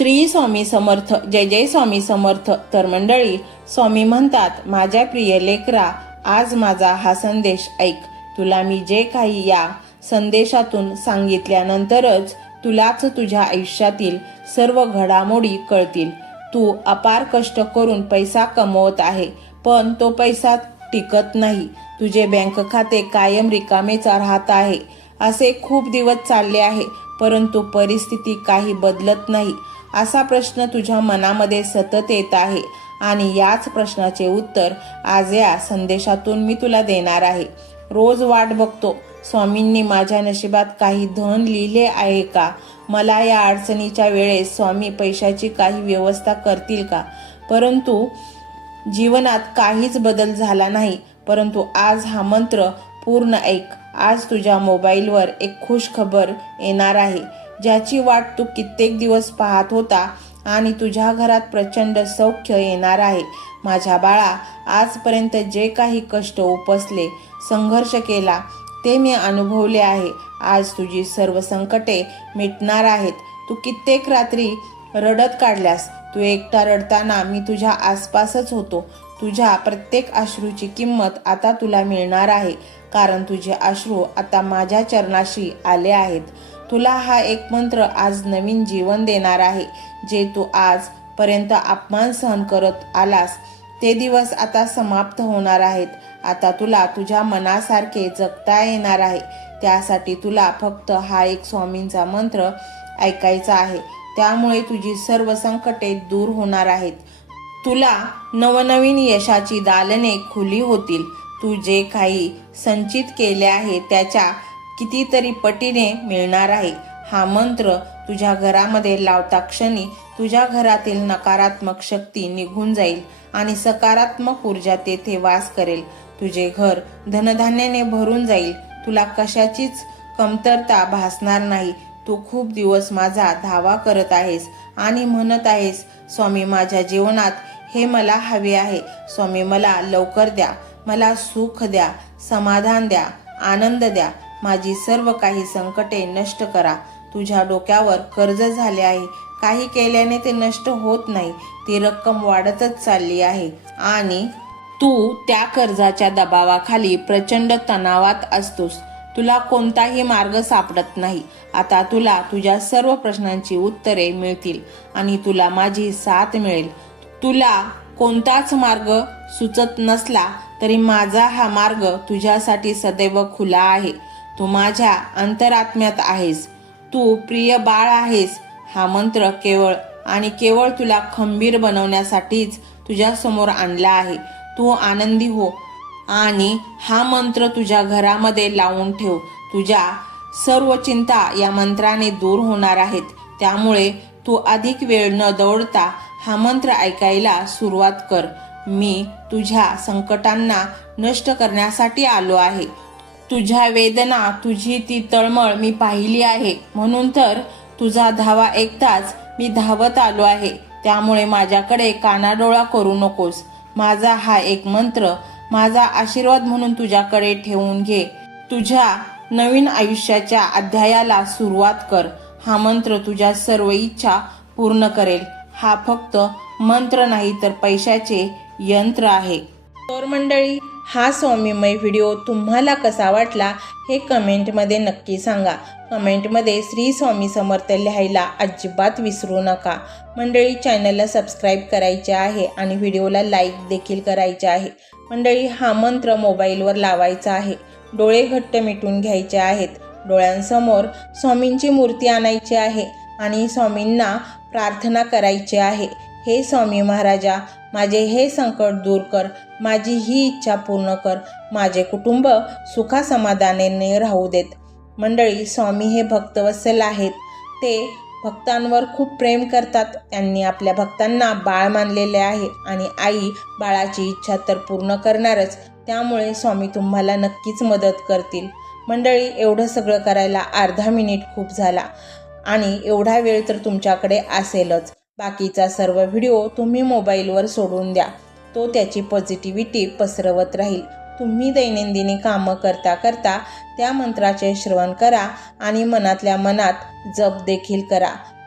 श्री स्वामी समर्थ. जय जय स्वामी समर्थ. तर मंडळी, स्वामी म्हणतात, माझ्या प्रिय लेकरा, आज माझा हा संदेश ऐक. तुला मी जे काही या संदेशातून सांगितल्यानंतरच तुलाच तुझ्या आयुष्यातील सर्व घडामोडी कळतील. तू अपार कष्ट करून पैसा कमवत आहे, पण तो पैसा टिकत नाही. तुझे बँक खाते कायम रिकामेच राहत आहे. असे खूप दिवस चालले आहे, परंतु परिस्थिती काही बदलत नाही. असा प्रश्न तुझ्या मनामध्ये सतत येत आहे आणि याच प्रश्नाचे उत्तर आज या संदेशातून मी तुला देणार आहे. रोज वाट बघतो, स्वामींनी माझ्या नशिबात काही धन लिहिले आहे का? मला या अडचणीच्या वेळेस स्वामी पैशाची काही व्यवस्था करतील का? परंतु जीवनात काहीच बदल झाला नाही. परंतु आज हा मंत्र पूर्ण ऐक. आज तुझ्या मोबाईलवर एक खुश खबर येणार आहे, ज्याची वाट तू कित्येक दिवस पाहत होता आणि तुझ्या घरात प्रचंड सौख्य येणार आहे. माझ्या बाळा, आजपर्यंत जे काही कष्ट उपसले, संघर्ष केला, ते मी अनुभवले आहे. आज तुझी सर्व संकटे मिटणार आहेत. तू कित्येक रात्री रडत काढल्यास, तू एकटा रडताना मी तुझ्या आसपासच होतो. तुझ्या प्रत्येक अश्रूची किंमत आता तुला मिळणार आहे, कारण तुझे अश्रू आता माझ्या चरणाशी आले आहेत. तुला हा एक मंत्र आज नवीन जीवन देणार आहे. जे तू आजपर्यंत अपमान सहन करत आलास, ते दिवस आता समाप्त होणार आहेत. आता तुला तुझ्या मनासारखे जगता येणार आहे. त्यासाठी तुला फक्त हा एक स्वामींचा मंत्र ऐकायचा आहे. त्यामुळे तुझी सर्व संकटे दूर होणार आहेत. तुला नवनवीन यशाची दालने खुली होतील. तू जे काही संचित केले आहे त्याच्या कितीतरी पटीने मिळणार आहे. हा मंत्र तुझ्या घरामध्ये लावता क्षणी तुझ्या घरातील नकारात्मक शक्ती निघून जाईल आणि सकारात्मक ऊर्जा तेथे वास करेल. तुझे घर धनधान्याने भरून जाईल. तुला कशाचीच कमतरता भासणार नाही. तू खूप दिवस माझा धावा करत आहेस आणि म्हणत आहेस, स्वामी माझ्या जीवनात हे मला हवे आहे. स्वामी मला लवकर द्या, मला सुख द्या, समाधान द्या, आनंद द्या. माझी सर्व काही संकटे नष्ट करा. तुझ्या डोक्यावर कर्ज झाले आहे, काही केल्याने ते नष्ट होत नाही. ती रक्कम वाढतच चालली आहे आणि तू त्या कर्जाच्या दबावाखाली प्रचंड तणावात असतोस. तुला कोणताही मार्ग सापडत नाही. आता तुला तुझ्या सर्व प्रश्नांची उत्तरे मिळतील आणि तुला माझी साथ मिळेल. तुला कोणताच मार्ग सुचत नसला तरी माझा हा मार्ग तुझ्यासाठी सदैव खुला आहे. तू माझ्या अंतरात्म्यात आहेस. तू प्रिय बाळ आहेस. हा मंत्र केवळ आणि केवळ तुला खंबीर बनवण्यासाठीच तुझ्या समोर आणला आहे. तू आनंदी हो आणि हा मंत्र तुझ्या घरामध्ये लावून ठेव. तुझ्या सर्व चिंता या मंत्राने दूर होणार आहेत. त्यामुळे तू अधिक वेळ न दौडता हा मंत्र ऐकायला सुरुवात कर. मी तुझ्या संकटांना नष्ट करण्यासाठी आलो आहे. तुझ्या वेदना, तुझी ती तळमळ मी पाहिली आहे. म्हणून तर तुझा धावा ऐकताच मी धावत आलो आहे. त्यामुळे माझ्याकडे कानाडोळा करू नकोस. माझा हा एक मंत्र माझा आशीर्वाद म्हणून तुझ्याकडे ठेवून घे. तुझ्या नवीन आयुष्याच्या अध्यायाला सुरुवात कर. हा मंत्र तुझ्या सर्व इच्छा पूर्ण करेल. हा फक्त मंत्र नाही तर पैशाचे यंत्र आहे. तर मंडळी, हा स्वामीमय व्हिडिओ तुम्हाला कसा वाटला हे कमेंटमध्ये नक्की सांगा. कमेंटमध्ये श्री स्वामी समर्थ लिहायला अजिबात विसरू नका. मंडळी, चॅनलला सबस्क्राईब करायचे आहे आणि व्हिडिओला लाईक देखील करायचे आहे. मंडळी, हा मंत्र मोबाईलवर लावायचा आहे. डोळे घट्ट मिटून घ्यायचे आहेत. डोळ्यांसमोर स्वामींची मूर्ती आणायची आहे आणि स्वामींना प्रार्थना करायची आहे. हे स्वामी महाराजा, माझे हे संकट दूर कर. माझी ही इच्छा पूर्ण कर. माझे कुटुंब सुखासमाधानाने राहू देत. मंडळी, स्वामी हे भक्तवत्सल आहेत. ते भक्तांवर खूप प्रेम करतात. त्यांनी आपल्या भक्तांना बाळ मानलेले आहे आणि आई बाळाची इच्छा तर पूर्ण करणारच. त्यामुळे स्वामी तुम्हाला नक्कीच मदत करतील. मंडळी, एवढं सगळं करायला अर्धा मिनिट खूप झाला आणि एवढा वेळ तर तुमच्याकडे असेलच. बाकीचा सर्व व्हिडिओ तुम्ही मोबाईलवर सोडून द्या. तो त्याची पॉझिटिव्हिटी पसरवत राहील. तुम्ही दैनंदिनी कामं करता करता त्या मंत्राचे श्रवण करा आणि मनातल्या मनात जप देखील करा.